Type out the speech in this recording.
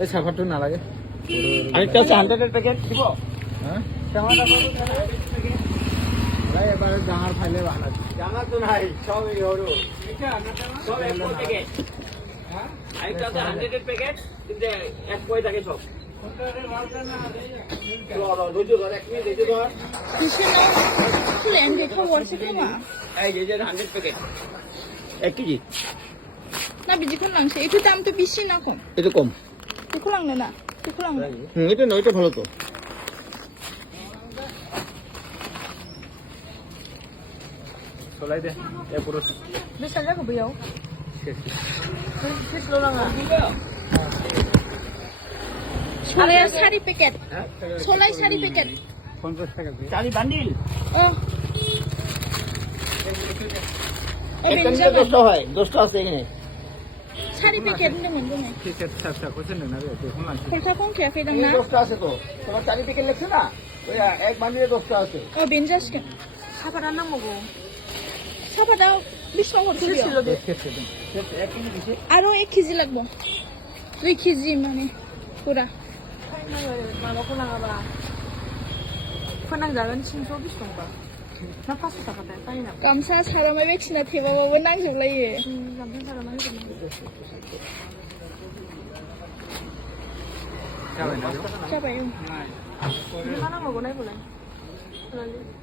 এই সাফারটা না লাগে আরেকটা আছে 100 এর প্যাকেট দিব হ্যাঁ টমেটো এবারে জামার ফাইলে ভালো জামা তো নাই সব এই হলো সব এক প্যাকেট হ্যাঁ আরেকটা আছে 100 এর প্যাকেট কিন্তু এক কয় থাকে সব এক কেজি না বিজি করলামছে একটু দাম তো বেশি না কম এটা কম একটু লাগলে না একটু লাগলে এটা না এটা ভালো তো চলাই দে এ পুরো বেশ আগে কবে যাও শেষ লো না ছোলাই শাড়ি প্যাকেট ছোলাই শাড়ি প্যাকেট 50 টাকা দিয়ে চারি বান্ডিল ও একটা নিলে 10টা হয় 10টা আছে এখানে শাড়ি প্যাকেট নেবেন তুমি ঠিক আছে আচ্ছা কোশ্চেন না রে দেখুন না কোনটা কোন কে ফেদাম এই না 10টা আছে তো তোমার চারি প্যাকেট লেখছো না ওই এক বান্ডিলে 10টা আছে ও বেঞ্জাস কে খাবার রান্না মগো খাবার দাও 20 টাকা করে ছিল দেখেছে এক কেজি দিছে আরো 1 কেজি লাগবে 2 কেজি মানে পুরা মামাକୁ 나가봐. 그냥 작은 친구 비슷한가? 나 파스 사갔다. 빨리 나. 감사 사람의 백신에 대바바고 낭줄래요 남편 사람 하는 যাবে না 잡아요 거. 하나 먹으라 해볼래? 그럴래?